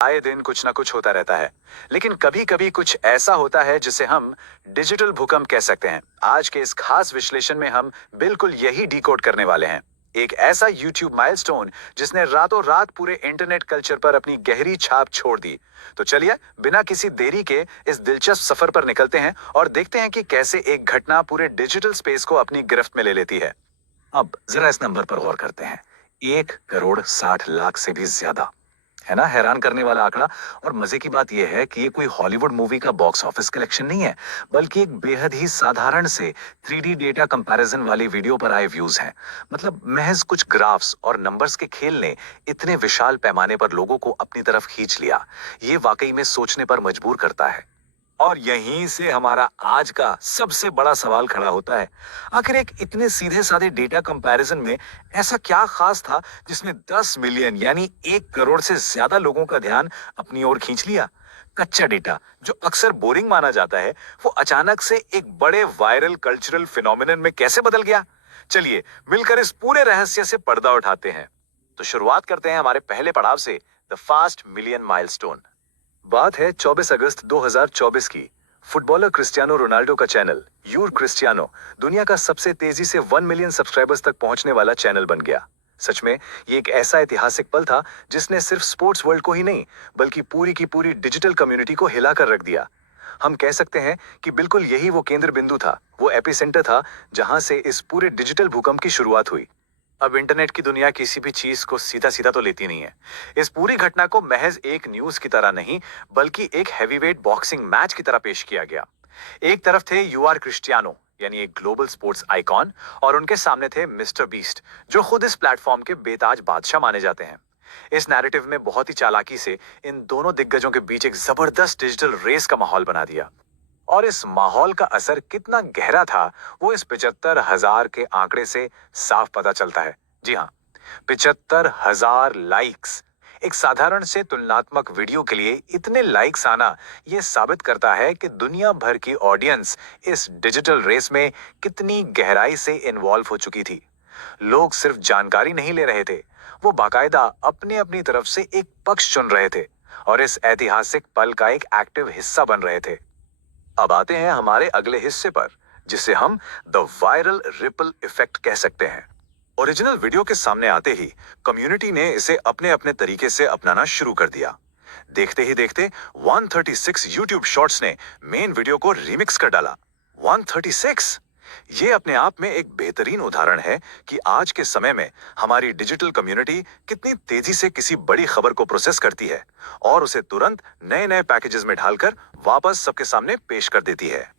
आए दिन कुछ ना कुछ होता रहता है, लेकिन कभी कभी कुछ ऐसा होता है जिसे हम डिजिटल भूकंप कह सकते हैं। आज के इस खास विश्लेषण में हम बिल्कुल यही डिकोड करने वाले हैं। एक ऐसा YouTube माइलस्टोन जिसने रातों रात पूरे इंटरनेट कल्चर पर अपनी गहरी छाप छोड़ दी। तो चलिए बिना किसी देरी के इस दिलचस्प सफर पर निकलते हैं और देखते हैं कि कैसे एक घटना पूरे डिजिटल स्पेस को अपनी गिरफ्त में ले लेती है। अब जरा इस नंबर पर गौर करते हैं। 1 करोड़ 60 लाख से भी ज्यादा, है ना? हैरान करने वाला आंकड़ा। और मजे की बात यह है कि ये कोई हॉलीवुड मूवी का बॉक्स ऑफिस कलेक्शन नहीं है, बल्कि एक बेहद ही साधारण से 3D डेटा कंपैरिजन वाली वीडियो पर आए व्यूज हैं। मतलब महज कुछ ग्राफ्स और नंबर्स के खेल ने इतने विशाल पैमाने पर लोगों को अपनी तरफ खींच लिया। ये वाकई में सोचने पर मजबूर करता है। और यहीं से हमारा आज का सबसे बड़ा सवाल खड़ा होता है। आखिर एक इतने सीधे साधे डेटा कंपैरिजन में ऐसा क्या खास था जिसने 10 मिलियन यानी 1 करोड़ से ज्यादा लोगों का ध्यान अपनी ओर खींच लिया? कच्चा डेटा जो अक्सर बोरिंग माना जाता है, वो अचानक से एक बड़े वायरल कल्चरल फिनोमिनन में कैसे बदल गया? चलिए मिलकर इस पूरे रहस्य से पर्दा उठाते हैं। तो शुरुआत करते हैं हमारे पहले पड़ाव से, द फास्ट मिलियन माइलस्टोन। बात है 24 अगस्त 2024 की। फुटबॉलर क्रिस्टियानो रोनाल्डो का चैनल यूर क्रिस्टियानो दुनिया का सबसे तेजी से 1 मिलियन सब्सक्राइबर्स तक पहुंचने वाला चैनल बन गया। सच में ये एक ऐसा ऐतिहासिक पल था जिसने सिर्फ स्पोर्ट्स वर्ल्ड को ही नहीं, बल्कि पूरी की पूरी डिजिटल कम्युनिटी को हिलाकर रख दिया। हम कह सकते हैं कि बिल्कुल यही वो केंद्र बिंदु था, वो एपिसेंटर था जहां से इस पूरे डिजिटल भूकंप की शुरुआत हुई। अब इंटरनेट की दुनिया किसी भी चीज को सीधा सीधा तो लेती नहीं है। इस पूरी घटना को महज एक न्यूज की तरह नहीं, बल्कि एक हैवीवेट बॉक्सिंग मैच की तरह पेश किया गया। एक तरफ थे यूआर क्रिस्टियानो, यानी एक ग्लोबल स्पोर्ट्स आइकॉन, और उनके सामने थे मिस्टर बीस्ट, जो खुद इस प्लेटफॉर्म के बेताज बादशाह माने जाते हैं। इस नैरेटिव में बहुत ही चालाकी से इन दोनों दिग्गजों के बीच एक जबरदस्त डिजिटल रेस का माहौल बना दिया। और इस माहौल का असर कितना गहरा था, वो इस 75,000 के आंकड़े से साफ पता चलता है। जी हाँ, 75,000 लाइक्स। एक साधारण से तुलनात्मक वीडियो के लिए इतने लाइक्स आना, यह साबित करता है कि दुनिया भर की ऑडियंस इस डिजिटल रेस में कितनी गहराई से इन्वॉल्व हो चुकी थी। लोग सिर्फ जानकारी नहीं ले रहे थे, वो बाकायदा अपनी अपनी तरफ से एक पक्ष चुन रहे थे और इस ऐतिहासिक पल का एक एक्टिव हिस्सा बन रहे थे। अब आते हैं हमारे अगले हिस्से पर, जिसे हम द वायरल रिपल इफेक्ट कह सकते हैं। ओरिजिनल वीडियो के सामने आते ही कम्युनिटी ने इसे अपने अपने तरीके से अपनाना शुरू कर दिया। देखते ही देखते 136 यूट्यूब शॉर्ट्स ने मेन वीडियो को रिमिक्स कर डाला। 136! ये अपने आप में एक बेहतरीन उदाहरण है कि आज के समय में हमारी डिजिटल कम्युनिटी कितनी तेजी से किसी बड़ी खबर को प्रोसेस करती है और उसे तुरंत नए नए पैकेजेस में ढालकर वापस सबके सामने पेश कर देती है।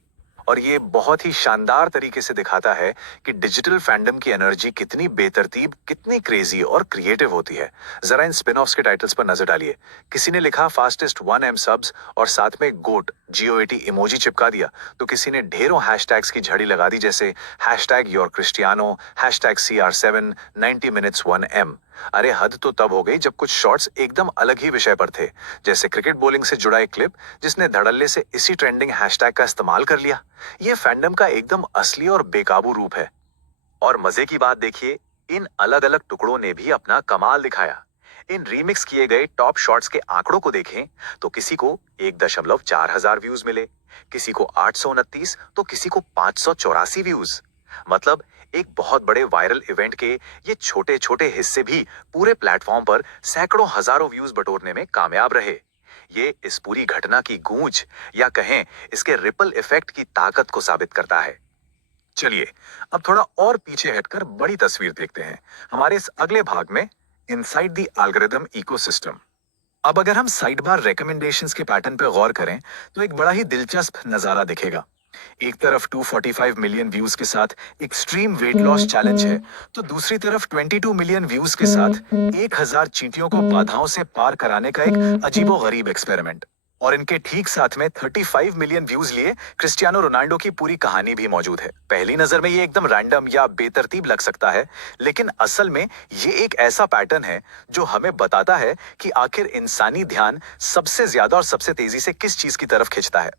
और ये बहुत ही शानदार तरीके से दिखाता है कि डिजिटल फैंडम की एनर्जी कितनी बेतरतीब, कितनी क्रेजी और क्रिएटिव होती है। जरा इन स्पिन ऑफ्स के टाइटल्स पर नजर डालिए। किसी ने लिखा फास्टेस्ट 1M सब्स और साथ में गोट GOAT इमोजी चिपका दिया, तो किसी ने ढेरों हैशटैग्स की झड़ी लगा दी, जैसे hashtag your Cristiano, hashtag CR7, 90 minutes 1M। अरे हद तो तब हो गई जब कुछ शॉट्स एकदम अलग ही विषय पर थे, जैसे क्रिकेट बॉलिंग से जुड़ा एक क्लिप जिसने धड़ल्ले से इसी ट्रेंडिंग हैशटैग का इस्तेमाल कर लिया। ये फैंडम का एकदम असली और बेकाबू रूप है। और मजे की बात देखिए, इन अलग अलग टुकड़ों ने भी अपना कमाल दिखाया। इन रीमिक्स किए गए टॉप शॉट्स के आंकड़ों को देखें तो किसी को 1.4 हजार व्यूज मिले, किसी को 829, तो किसी को 584 व्यूज। मतलब एक बहुत बड़े वायरल इवेंट के ये छोटे छोटे हिस्से भी पूरे प्लेटफॉर्म पर सैकड़ों हजारों व्यूज बटोरने में कामयाब रहे। ये इस पूरी घटना की गूंज, या कहें इसके रिपल इफेक्ट की ताकत को साबित करता है। चलिए अब थोड़ा और पीछे हटकर बड़ी तस्वीर देखते हैं हमारे इस अगले भाग में, इनसाइड द एल्गोरिथम इकोसिस्टम। अब अगर हम साइड बार रिकमेंडेशंस के पैटर्न पर गौर करें तो एक बड़ा ही दिलचस्प नजारा दिखेगा। एक तरफ 245 मिलियन व्यूज के साथ एक्सट्रीम वेट लॉस चैलेंज है, तो दूसरी तरफ 22 मिलियन व्यूज के साथ 1,000 चींटियों को बाधाओं से पार कराने का एक अजीबोगरीब एक्सपेरिमेंट। और इनके ठीक साथ में 35 मिलियन व्यूज लिए क्रिस्टियानो रोनाल्डो की पूरी कहानी भी मौजूद है। पहली नजर में ये एकदम रैंडम या बेतरतीब लग सकता है, लेकिन असल में ये एक ऐसा पैटर्न है जो हमें बताता है कि आखिर इंसानी ध्यान सबसे ज्यादा और सबसे तेजी से किस चीज की तरफ खिंचता है।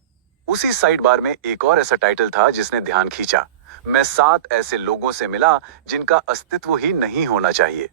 उसी साइड बार में एक और ऐसा टाइटल था जिसने ध्यान खींचा। मैं 7 ऐसे लोगों से मिला जिनका अस्तित्व ही नहीं होना चाहिए।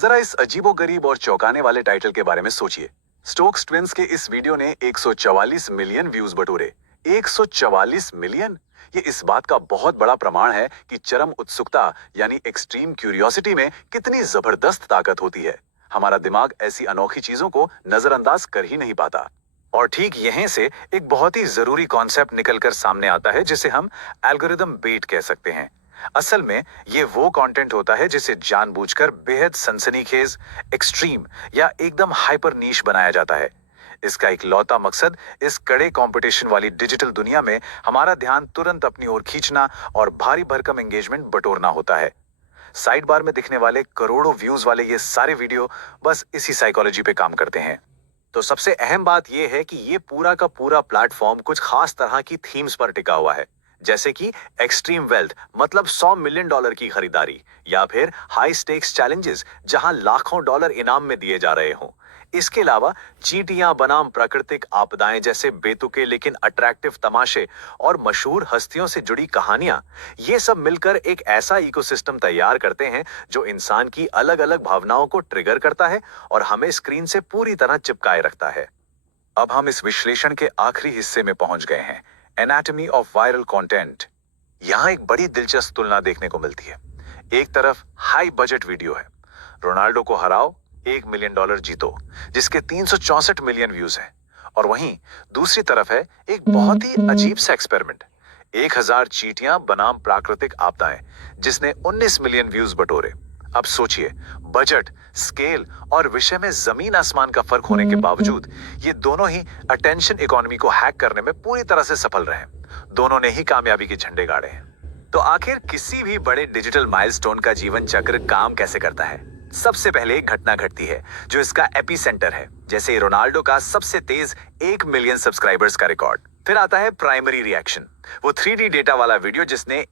जरा इस अजीबोगरीब और चौंकाने वाले टाइटल के बारे में सोचिए। स्टोक्स ट्विंस के इस वीडियो ने 144 मिलियन व्यूज बटोरे। 144 मिलियन! ये इस बात का बहुत बड़ा प्रमाण है कि चरम उत्सुकता यानी एक्सट्रीम क्यूरियोसिटी में कितनी जबरदस्त ताकत होती है। हमारा दिमाग ऐसी अनोखी चीजों को नजरअंदाज कर ही नहीं पाता। और ठीक यहीं से एक बहुत ही जरूरी कॉन्सेप्ट निकलकर सामने आता है जिसे हम एल्गोरिदम बेट कह सकते हैं। असल में ये वो कंटेंट होता है जिसे जानबूझकर बेहद सनसनीखेज, एक्सट्रीम या एकदम हाइपर नीश बनाया जाता है। इसका इकलौता मकसद इस कड़े कंपटीशन वाली डिजिटल दुनिया में हमारा ध्यान तुरंत अपनी ओर खींचना और भारी भरकम एंगेजमेंट बटोरना होता है। साइड बार में दिखने वाले करोड़ों व्यूज वाले ये सारे वीडियो बस इसी साइकोलॉजी पे काम करते हैं। तो सबसे अहम बात यह है कि ये पूरा का पूरा प्लेटफॉर्म कुछ खास तरह की थीम्स पर टिका हुआ है, जैसे कि एक्सट्रीम वेल्थ मतलब $100 मिलियन की खरीदारी, या फिर हाई स्टेक्स चैलेंजेस जहां लाखों डॉलर इनाम में दिए जा रहे हों। इसके अलावा चींटियां बनाम प्राकृतिक आपदाएं जैसे बेतुके लेकिन अट्रैक्टिव तमाशे और मशहूर हस्तियों से जुड़ी कहानियां, ये सब मिलकर एक ऐसा इकोसिस्टम तैयार करते हैं जो इंसान की अलग अलग भावनाओं को ट्रिगर करता है और हमें स्क्रीन से पूरी तरह चिपकाए रखता है। अब हम इस विश्लेषण के आखिरी हिस्से में पहुंच गए हैं, एनाटॉमी ऑफ वायरल कंटेंट। यहां एक बड़ी दिलचस्प तुलना देखने को मिलती है। एक तरफ हाई बजट वीडियो है, रोनाल्डो को हराओ $1 मिलियन जीतो, जिसके 364 मिलियन व्यूज हैं। और वहीं दूसरी तरफ है एक बहुत ही अजीब सा एक्सपेरिमेंट, 1000 चींटियां बनाम प्राकृतिक आपदाएं, जिसने 19 मिलियन व्यूज बटोरे। अब सोचिए, बजट, स्केल और विषय में जमीन आसमान का फर्क होने के बावजूद ये दोनों ही अटेंशन इकोनॉमी को हैक करने में पूरी तरह से सफल रहे। दोनों ने ही कामयाबी के झंडे गाड़े हैं। तो आखिर किसी भी बड़े डिजिटल माइलस्टोन का जीवन चक्र काम कैसे करता है? सबसे पहले एक घटना घटती है जो इसका एपिसेंटर है, जैसे रोनाल्डो का सबसे तेज 1 मिलियन सब्सक्राइबर्स का रिकॉर्ड। फिर आता है प्राइमरी रिएक्शन, वो 3D डेटा वाला वीडियो जिसने